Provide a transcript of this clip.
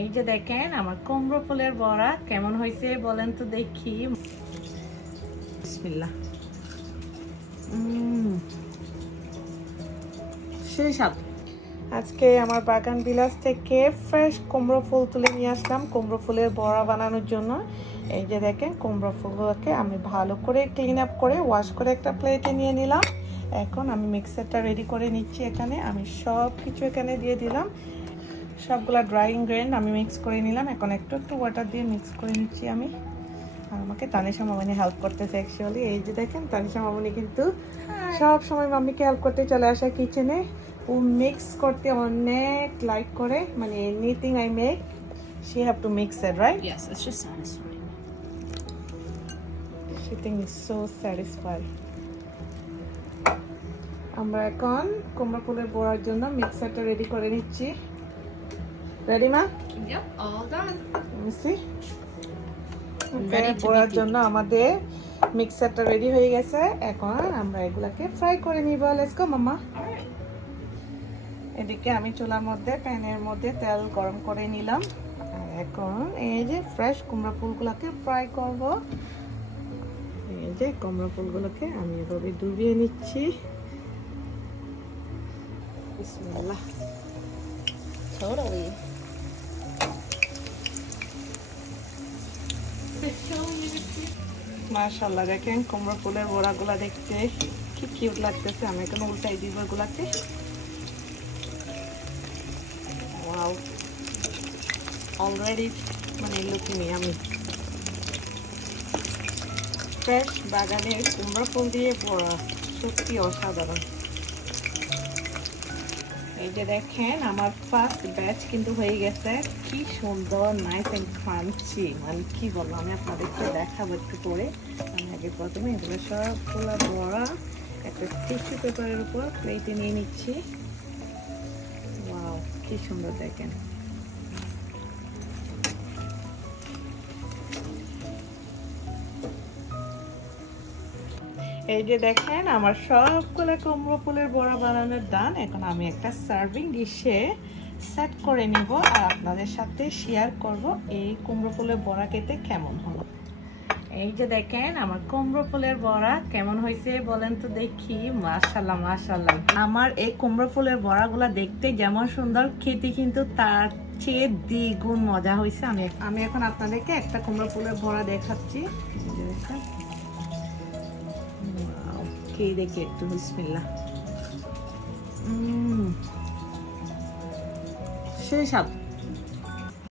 এই যে দেখেন, আমার কুমড়ো ফুলের বড়া কেমন হয়েছে বলেন তো দেখি। আজকে আমার বাগান বিলাস থেকে ফ্রেশ কুমড়ো ফুল তুলে নিয়ে আসলাম, কুমড়ো ফুলের বড়া বানানোর জন্য। এই যে দেখেন, কুমড়ো ফুলগুলোকে আমি ভালো করে ক্লিন আপ করে ওয়াশ করে একটা প্লেটে নিয়ে নিলাম। এখন আমি মিক্সারটা রেডি করে নিচ্ছি এখানে। আমি সব কিছু এখানে দিয়ে দিলাম। সবগুলা ড্রাই ইনগ্রেডিয়েন্ট আমি মিক্স করে নিলাম। এখন একটু একটু ওয়াটার দিয়ে মিক্স করে নিচ্ছি আমি। আর আমাকে তানিশা মামনি হেল্প করতেছে অ্যাকচুয়ালি এই যে দেখেন তানিশা মামনি কিন্তু সব সময় মাম্মিকে হেল্প করতে চলে আসে কিচেনে ও মিক্স করতে অনেক লাইক করে। মানে anything I make she have to mix it right Yes, it's just satisfying. She thing is so satisfied আমরা এখন কুমড়ো ফুলের বড়ার জন্য মিক্সারটা রেডি করে নিচ্ছি। রেডি মা Yep, all done. মিসি cooked. জন্য আমাদের মিক্সারটা রেডি হয়ে গেছে। এখন আমরা এগুলাকে ফ্রাই করে নিব। লেটস গো মামা Alright. এদিকে আমি চুলার মধ্যে প্যানের মধ্যে তেল গরম করে নিলাম। আর এখন এই যে ফ্রেশ কুমড়া ফুলগুলোকে ফ্রাই করব। এই যে কুমড়া ফুলগুলোকে আমি এভাবে ডুবিয়ে নিচ্ছি। বিসমিল্লাহ। Totally. মাশাল্লাহ দেখেন কুমড়ো ফুলের বড়াগুলা দেখতে কি কিউট লাগতেছে। আমি এখন উল্টাই দিব এগুলাতে অলরেডি মানে লুকিং আমি। ফ্রেশ বাগানের কুমড়া ফুল দিয়ে বড়া, সত্যি অসাধারণ। এই যে দেখেন, আমার ফার্স্ট ব্যাচ কিন্তু হয়ে গেছে। কি সুন্দর নাইস অ্যান্ড ক্রাঞ্চি মানে কি বলব, আমি আপনাদেরকে দেখাবো একটু করে আমি আগে প্রথমে এগুলো সবগুলো বড়া, একটা টিস্যু পেপারের উপর প্লেটে নিয়ে নিচ্ছি। কি সুন্দর দেখেন। এই যে দেখেন, আমার সবগুলো কুমড়ো ফুলের বড়া বানানোর দান। এখন আমি একটা সার্ভিং ডিশে সেট করে নিব আর আপনাদের সাথে শেয়ার করব এই কুমড়ো ফুলের বড়া খেতে কেমন হলো। এই যে দেখেন, আমার কুমড়ো ফুলের বড়া কেমন হয়েছে বলেন তো দেখি। মাশাল্লাহ মাশাল্লাহ আমার এই কুমড়ো ফুলের বড়াগুলো দেখতে যেমন সুন্দর, খেতে কিন্তু তার চেয়ে দ্বিগুণ মজা হয়েছে। আমি আমি এখন আপনাদেরকে একটা কুমড়ো ফুলের বড়া দেখাচ্ছি। দেখেন খেয়ে একটু বিসমিল্লাহ উম, সেই স্বাদ